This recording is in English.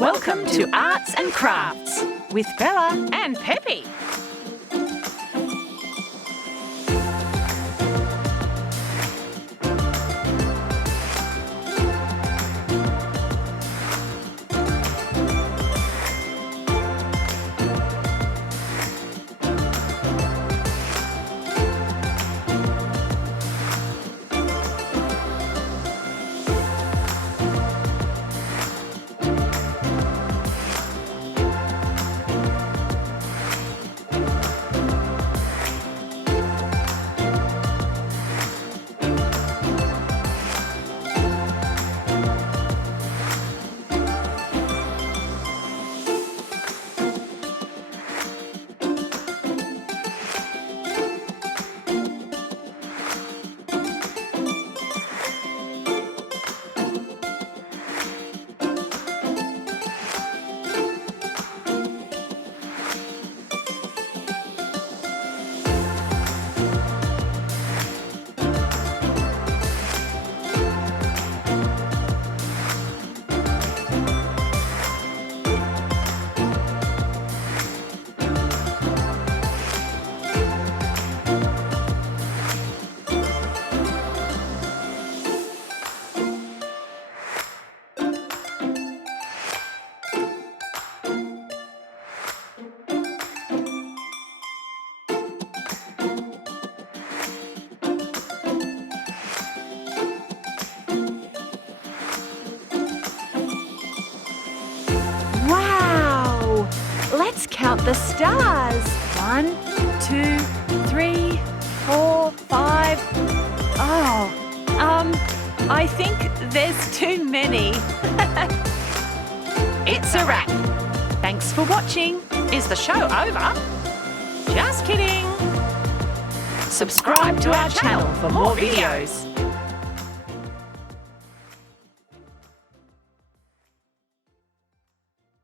Welcome to Arts and Crafts with Bella and Pepe. Wow! Let's count the stars. 1, 2, 3, 4, 5. Oh, I think there's too many. It's a wrap. Thanks for watching. Is the show over? Just kidding. Subscribe to our channel for more videos.